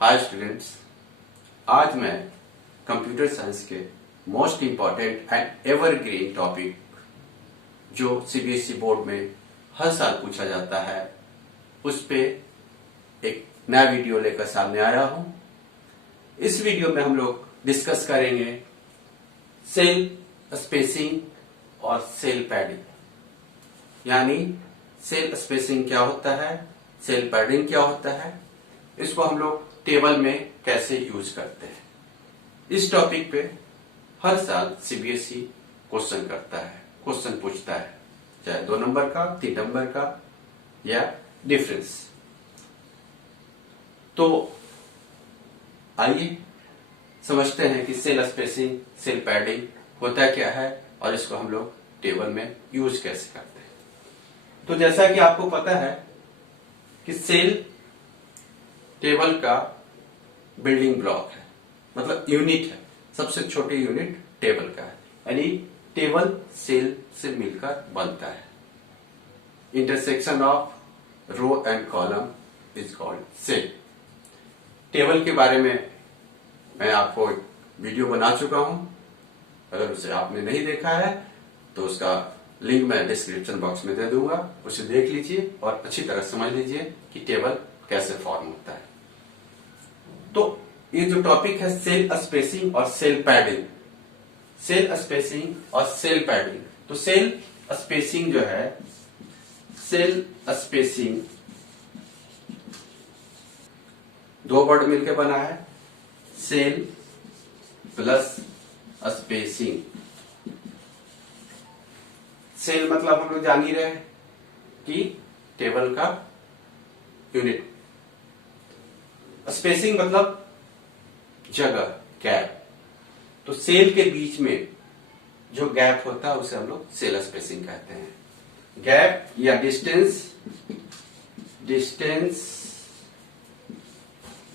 Hi students, आज मैं computer science के most important and evergreen topic जो सीबीएसई बोर्ड में हर साल पूछा जाता है उस पे एक नया वीडियो लेकर सामने आया हूं। इस वीडियो में हम लोग डिस्कस करेंगे सेल स्पेसिंग और सेल पैडिंग, यानी सेल स्पेसिंग क्या होता है, सेल पैडिंग क्या होता है, इसको हम लोग टेबल में कैसे यूज करते हैं। इस टॉपिक पे हर साल सीबीएसई क्वेश्चन करता है, क्वेश्चन पूछता है, चाहे 2 नंबर का, 3 नंबर का या डिफरेंस। तो आइए समझते हैं कि सेल स्पेसिंग, सेल पैडिंग होता क्या है और इसको हम लोग टेबल में यूज कैसे करते हैं। तो जैसा कि आपको पता है कि सेल टेबल का बिल्डिंग ब्लॉक है, मतलब यूनिट है, सबसे छोटी यूनिट टेबल का है, यानी टेबल सेल से मिलकर बनता है। Intersection of row and column is called cell. Table के बारे में मैं आपको वीडियो बना चुका हूं, अगर उसे आपने नहीं देखा है तो उसका लिंक मैं डिस्क्रिप्शन बॉक्स में दे दूंगा, उसे देख लीजिए और अच्छी तरह समझ लीजिए कि टेबल कैसे फॉर्म होता है। तो ये जो टॉपिक है सेल स्पेसिंग और सेल पैडिंग, सेल स्पेसिंग और सेल पैडिंग। तो सेल स्पेसिंग जो है, सेल स्पेसिंग 2 वर्ड मिलकर बना है, सेल प्लस स्पेसिंग। सेल मतलब हम लोग जान ही रहे हैं कि टेबल का यूनिट, स्पेसिंग मतलब जगह, गैप। तो सेल के बीच में जो गैप होता है उसे हम लोग सेल स्पेसिंग कहते हैं। गैप या distance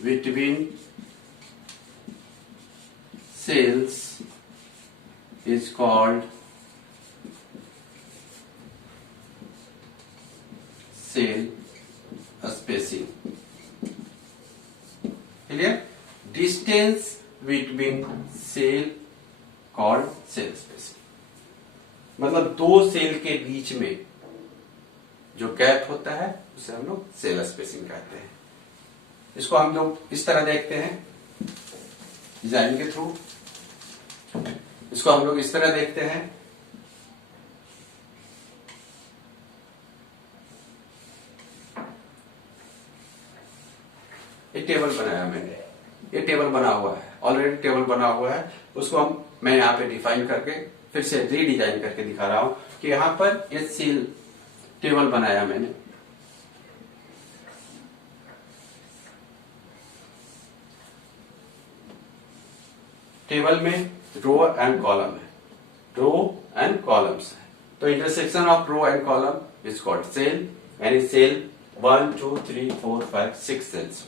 between cells is called cell spacing. Clear? Distance between cell called cell spacing, मतलब 2 सेल के बीच में जो गैप होता है उसे हम लोग सेल स्पेसिंग कहते हैं। इसको हम लोग इस तरह देखते हैं डिजाइन के थ्रू, इसको हम लोग इस तरह देखते हैं। ये टेबल बनाया मैंने, ये टेबल बना हुआ है, ऑलरेडी टेबल बना हुआ है, उसको मैं यहाँ पे डिफाइन करके फिर से रीडिजाइन करके दिखा रहा हूं कि यहां पर ये सेल टेबल बनाया मैंने। टेबल में रो एंड कॉलम है, रो एंड कॉलम्स है। तो intersection of row and column is called cell, यानी सेल 1 2 3 4 5 6 सेल्स।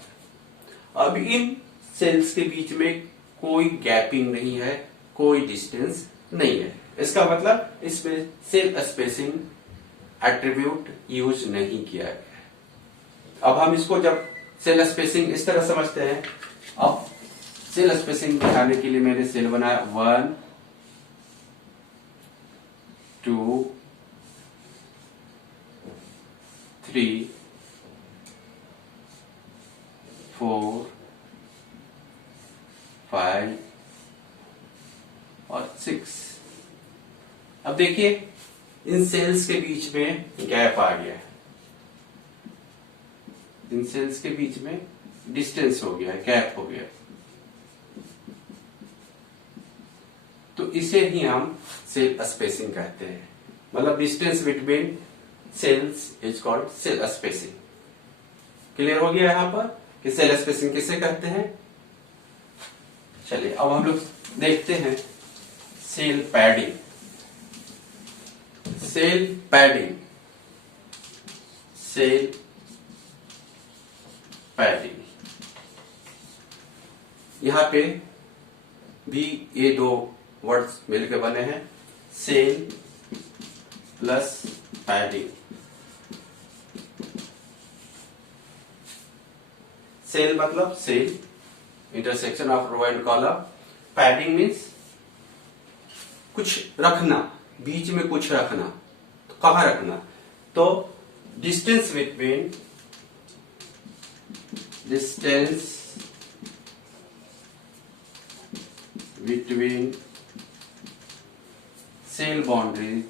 अब इन सेल्स के बीच में कोई गैपिंग नहीं है, कोई डिस्टेंस नहीं है, इसका मतलब इसमें सेल स्पेसिंग एट्रीब्यूट यूज नहीं किया गया है। अब हम इसको जब सेल स्पेसिंग इस तरह समझते हैं, अब सेल स्पेसिंग दिखाने के लिए मैंने सेल बनाया 1 2 3 4 5 और 6। अब देखिए इन सेल्स के बीच में गैप आ गया है, इन सेल्स के बीच में डिस्टेंस हो गया है, गैप हो गया। तो इसे ही हम सेल स्पेसिंग कहते हैं, मतलब distance between cells is called cell spacing. Clear हो गया यहां पर कि सेल स्पेसिंग किसे कहते हैं। चलिए अब हम लोग देखते हैं cell padding. Cell padding, cell padding, यहां पे भी ये 2 वर्ड्स मिलकर बने हैं, सेल प्लस पैडिंग। सेल मतलब cell intersection of row and column. Padding means कुछ रखना, बीच में कुछ रखना। तो कहां रखना? तो distance between cell boundaries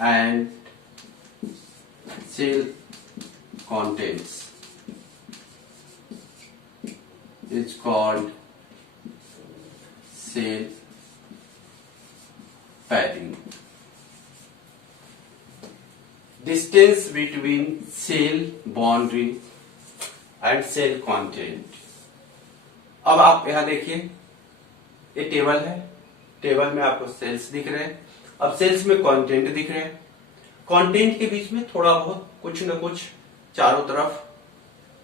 and cell contents is called cell padding. Distance between cell boundary and cell content. अब आप यहां देखिए, ये टेबल है, टेबल में आपको सेल्स दिख रहे हैं। अब सेल्स में कंटेंट दिख रहे हैं। कंटेंट के बीच में थोड़ा बहुत कुछ न कुछ चारों तरफ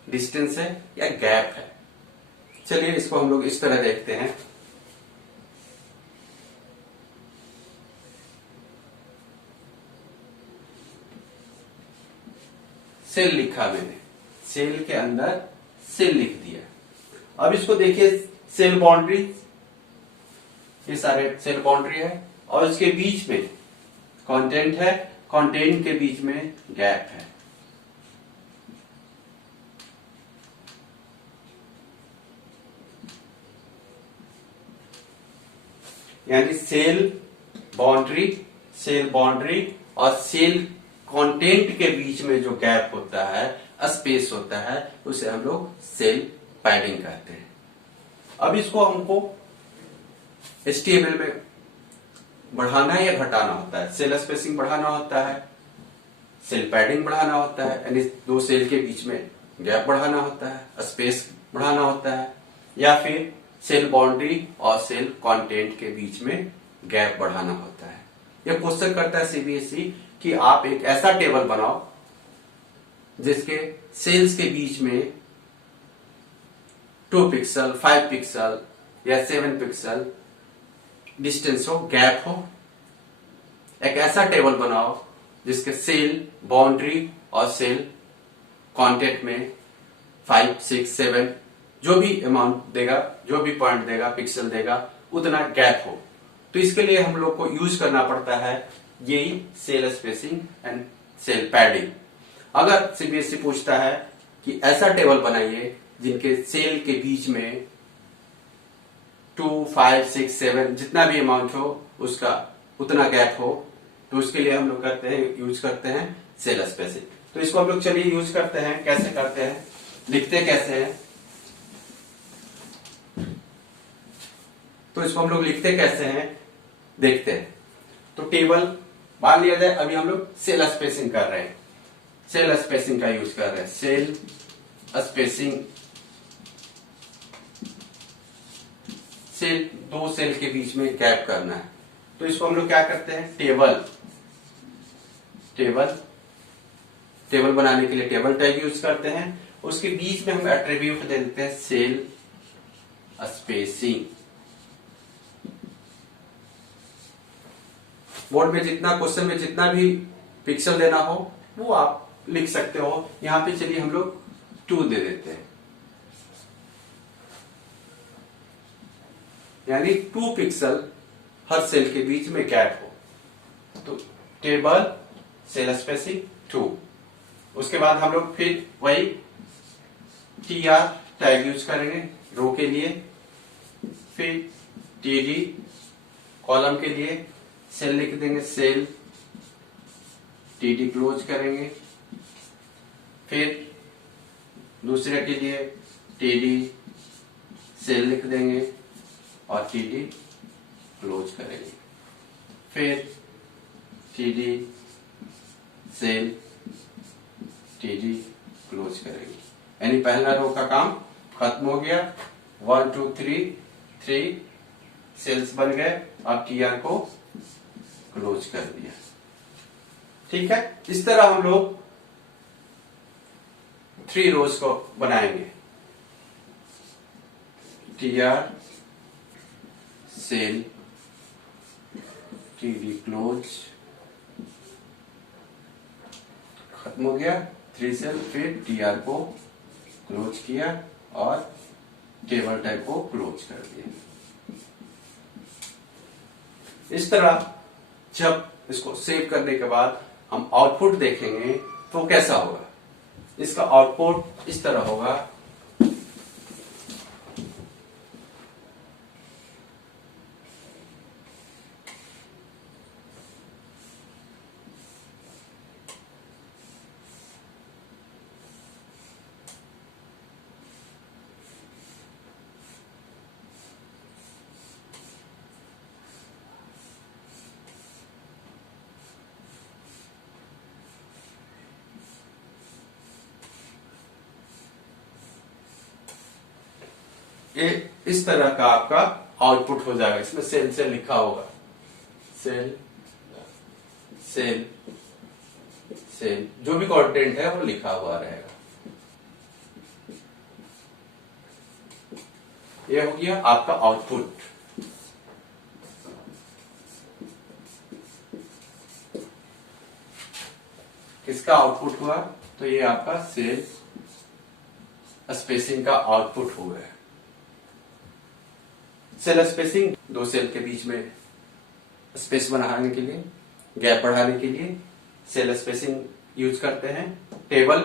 डिस्टेंस है या गैप है। चलिए इसको हम लोग इस तरह देखते हैं। सेल लिखा मैंने, सेल के अंदर सेल लिख दिया। अब इसको देखिए, सेल बाउंड्री, ये सारे सेल बाउंड्री है और इसके बीच में कंटेंट है, कंटेंट के बीच में गैप है। यानी सेल बाउंड्री और सेल कंटेंट के बीच में जो गैप होता है, स्पेस होता है, उसे हम लोग सेल पैडिंग कहते हैं। अब इसको हमको HTML में बढ़ाना या घटाना होता है। सेल स्पेसिंग बढ़ाना होता है, सेल पैडिंग बढ़ाना होता है, यानी दो सेल के बीच में गैप बढ़ाना होता है, स्पेस बढ़ाना होता है, या फिर सेल बाउंड्री और सेल कंटेंट के बीच में गैप बढ़ाना होता है। यह क्वेश्चन करता है CBSE कि आप एक ऐसा टेबल बनाओ जिसके सेल्स के बीच में 2 पिक्सल, 5 पिक्सल या 7 पिक्सल डिस्टेंस हो, गैप हो। एक ऐसा टेबल बनाओ जिसके सेल बाउंड्री और सेल कंटेंट में 5, 6, 7 जो भी अमाउंट देगा, जो भी पॉइंट देगा, पिक्सल देगा, उतना गैप हो। तो इसके लिए हम लोग को यूज करना पड़ता है यही cell spacing and cell padding. अगर CBSE पूछता है कि ऐसा टेबल बनाइए जिनके सेल के बीच में 2, 5, 6, 7 जितना भी अमाउंट हो उसका उतना गैप हो, तो उसके लिए हम लोग यूज करते हैं सेल स्पेसिंग। तो इसको हम लोग चलिए यूज करते हैं। कैसे करते हैं, लिखते कैसे हैं? तो इसको हम लोग लिखते कैसे हैं देखते हैं। तो टेबल मान लिया जाए, अभी हम लोग सेल स्पेसिंग कर रहे हैं, सेल स्पेसिंग का यूज कर रहे हैं। सेल स्पेसिंग, सेल, दो सेल के बीच में गैप करना है। तो इसको हम लोग क्या करते हैं, टेबल बनाने के लिए टेबल टैग यूज करते हैं। उसके बीच में हम एट्रीब्यूट दे देते हैं सेल स्पेसिंग। बोर्ड में जितना, क्वेश्चन में जितना भी पिक्सल देना हो वो आप लिख सकते हो। यहां पे चलिए हम लोग 2 दे देते हैं, यानी 2 पिक्सल हर सेल के बीच में गैप हो। तो टेबल सेल स्पेसिंग 2। उसके बाद हम लोग फिर वही TR टैग यूज करेंगे रो के लिए, फिर TD कॉलम के लिए सेल लिख देंगे, सेल TD क्लोज करेंगे, फिर दूसरे के लिए TD सेल लिख देंगे और TD क्लोज करेंगे, फिर TD सेल TD क्लोज करेंगे। यानी पहला रो का काम खत्म हो गया। 1, 2, 3 सेल्स बन गए। अब TR को क्लोज कर दिया। ठीक है, इस तरह हम लोग 3 रोज को बनाएंगे। TR सेल टीडी क्लोज खत्म हो गया 3 सेल, फिर टीआर को क्लोज किया और टेबल टाइप को क्लोज कर दिया। इस तरह जब इसको सेव करने के बाद हम आउटपुट देखेंगे तो कैसा होगा। इसका आउटपुट इस तरह होगा। ये इस तरह का आपका आउटपुट हो जाएगा। इसमें सेल से लिखा होगा, सेल सेल सेल, जो भी कंटेंट है वो लिखा हुआ रहेगा। ये हो गया आपका आउटपुट। किसका आउटपुट हुआ? तो ये आपका सेल स्पेसिंग का आउटपुट हुआ है। सेल स्पेसिंग, दो सेल के बीच में स्पेस बनाने के लिए, गैप बढ़ाने के लिए सेल स्पेसिंग यूज करते हैं। टेबल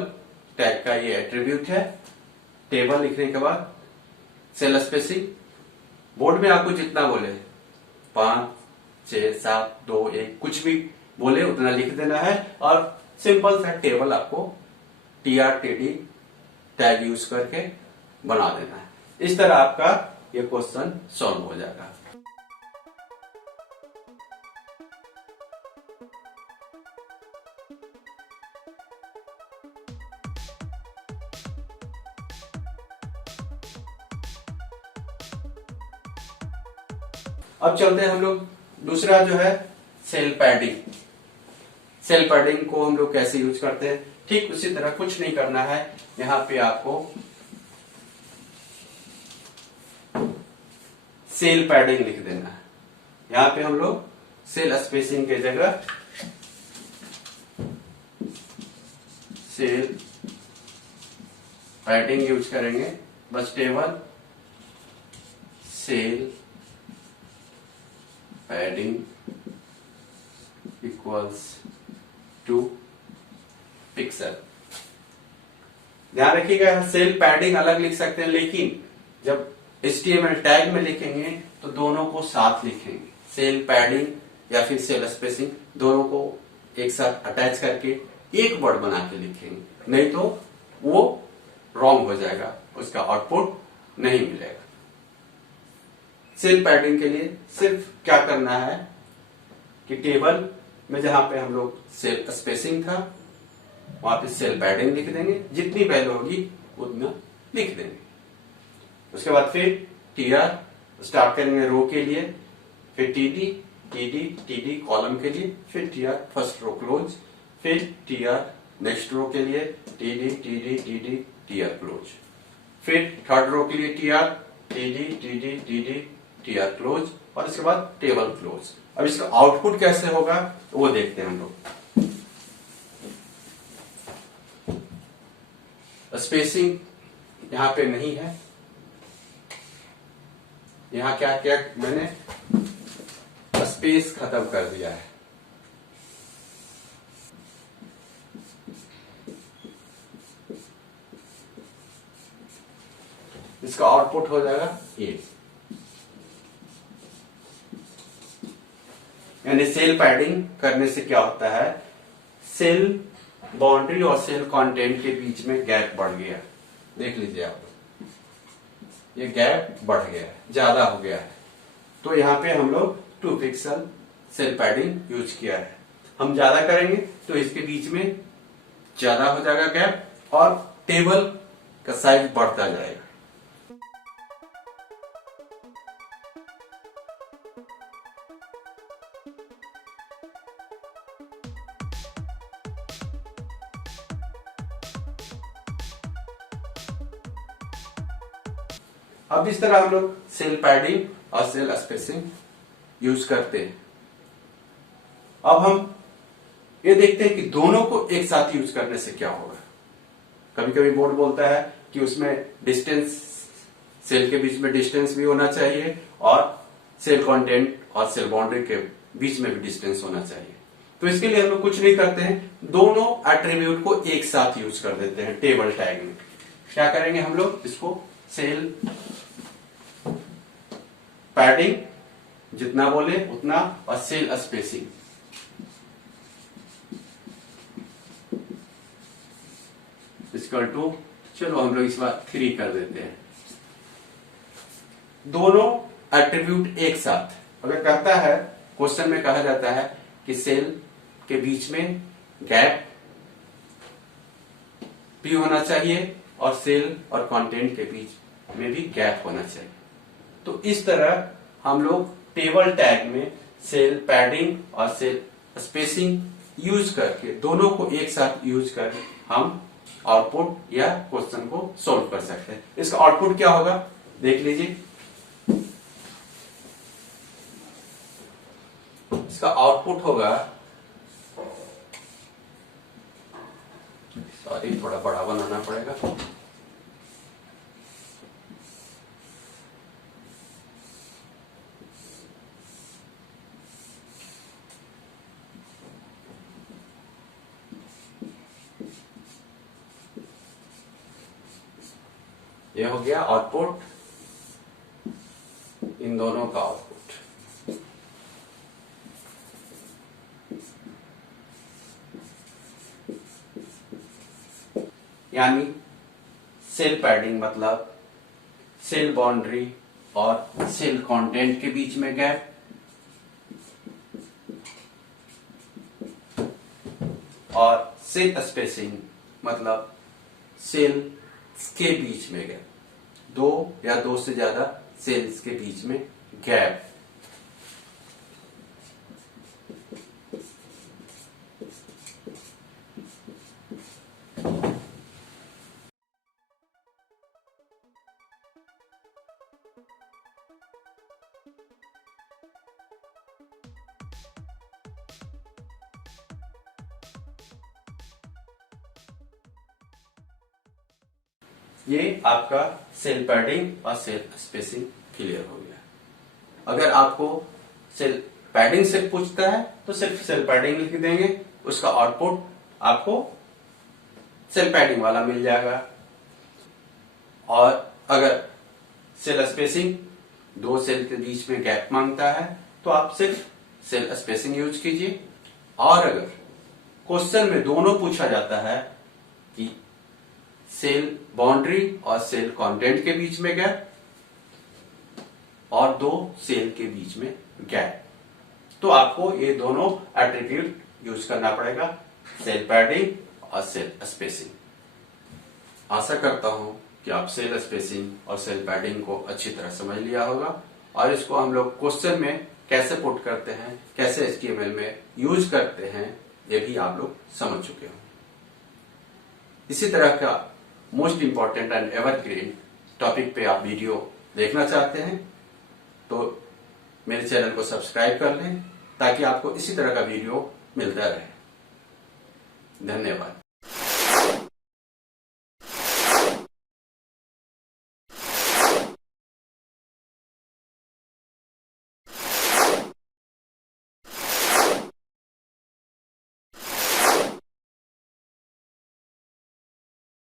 टैग का ये एट्रीब्यूट है। टेबल लिखने के बाद सेल स्पेसिंग, बोर्ड में आपको जितना बोले 5, 6, 7, 2, 1 कुछ भी बोले उतना लिख देना है और सिंपल सा टेबल आपको TRTD टैग यूज करके बना देना है। इस तरह आपका ये क्वेश्चन सॉल्व हो जाएगा। अब चलते हैं हम लोग दूसरा जो है सेल पैडिंग। सेल पैडिंग को हम लोग कैसे यूज करते हैं? ठीक उसी तरह, कुछ नहीं करना है। यहां पे आपको सेल पैडिंग लिख देना है। यहां पे हम लोग सेल स्पेसिंग के जगह सेल पैडिंग यूज करेंगे। बस table cell padding equals to pixel. ध्यान रखिएगा, सेल पैडिंग अलग लिख सकते हैं, लेकिन जब HTML टैग में लिखेंगे तो दोनों को साथ लिखेंगे। सेल पैडिंग या फिर सेल स्पेसिंग दोनों को एक साथ अटैच करके एक वर्ड बना के लिखेंगे, नहीं तो वो रॉन्ग हो जाएगा, उसका आउटपुट नहीं मिलेगा। सेल पैडिंग के लिए सिर्फ क्या करना है कि टेबल में जहां पे हम लोग सेल स्पेसिंग था वहां पे सेल पैडिंग लिख देंगे, जितनी वैल्यू होगी उतना लिख देंगे। उसके बाद फिर TR स्टार्ट करेंगे रो के लिए, फिर TD कॉलम के लिए, फिर TR फर्स्ट रो क्लोज, फिर TR नेक्स्ट रो के लिए TD TR क्लोज, फिर थर्ड रो के लिए TD TR क्लोज और इसके बाद टेबल क्लोज। अब इसका आउटपुट कैसे होगा वो देखते हैं हम लोग। स्पेसिंग यहां पे नहीं है। यहां क्या क्या मैंने स्पेस खत्म कर दिया है। इसका आउटपुट हो जाएगा ये, यानी सेल पैडिंग करने से क्या होता है, सेल बाउंड्री और सेल कंटेंट के बीच में गैप बढ़ गया। देख लीजिए आप, ये गैप बढ़ गया है, ज्यादा हो गया है। तो यहां पे हम लोग 2 पिक्सल सेल पैडिंग यूज किया है। हम ज्यादा करेंगे तो इसके बीच में ज्यादा हो जाएगा गैप और टेबल का साइज बढ़ता जाएगा। अब इस तरह हम लोग सेल पैडिंग और सेल स्पेसिंग यूज करते हैं। अब हम ये देखते हैं कि दोनों को एक साथ यूज करने से क्या होगा। कभी कभी बोर्ड बोलता है कि उसमें डिस्टेंस, सेल के बीच में डिस्टेंस भी होना चाहिए और सेल कंटेंट और सेल बाउंड्री के बीच में भी डिस्टेंस होना चाहिए। तो इसके लिए हम लोग कुछ नहीं करते हैं, दोनों एट्रीब्यूट को एक साथ यूज कर देते हैं टेबल टैग में। क्या करेंगे हम लोग, इसको सेल पैडिंग जितना बोले उतना और सेल स्पेसिंग इक्वल टू, चलो हम लोग इस बार 3 कर देते हैं। दोनों एट्रीब्यूट एक साथ, अगर कहता है क्वेश्चन में कहा जाता है कि सेल के बीच में गैप भी होना चाहिए और सेल और कंटेंट के बीच में भी गैप होना चाहिए। तो इस तरह हम लोग टेबल टैग में सेल पैडिंग और सेल स्पेसिंग यूज करके, दोनों को एक साथ यूज करके हम आउटपुट या क्वेश्चन को सॉल्व कर सकते हैं। इसका आउटपुट क्या होगा देख लीजिए। इसका आउटपुट होगा, सॉरी थोड़ा बड़ा बनाना पड़ेगा, ये हो गया आउटपुट, इन दोनों का आउटपुट। यानी सेल पैडिंग मतलब सेल बाउंड्री और सेल कंटेंट के बीच में गैप, और सेल स्पेसिंग मतलब सेल के बीच में गैप, दो या दो से ज्यादा सेल्स के बीच में गैप। ये आपका सेल पैडिंग और सेल स्पेसिंग क्लियर हो गया। अगर आपको सेल पैडिंग से पूछता है तो सिर्फ सेल पैडिंग लिख देंगे, उसका आउटपुट आपको सेल पैडिंग वाला मिल जाएगा। और अगर सेल स्पेसिंग, दो सेल के बीच में गैप मांगता है तो आप सिर्फ सेल स्पेसिंग यूज कीजिए। और अगर क्वेश्चन में दोनों पूछा जाता है कि सेल बाउंड्री और सेल कंटेंट के बीच में गैप और दो सेल के बीच में गैप, तो आपको ये दोनों एट्रीब्यूट यूज करना पड़ेगा, सेल पैडिंग और सेल स्पेसिंग। आशा करता हूं कि आप सेल स्पेसिंग और सेल पैडिंग को अच्छी तरह समझ लिया होगा और इसको हम लोग क्वेश्चन में कैसे पुट करते हैं, कैसे HTML में यूज करते हैं, ये भी आप लोग समझ चुके हो। इसी तरह का most important and evergreen topic पे आप वीडियो देखना चाहते हैं तो मेरे चैनल को सब्सक्राइब कर लें ताकि आपको इसी तरह का वीडियो मिलता रहे। धन्यवाद।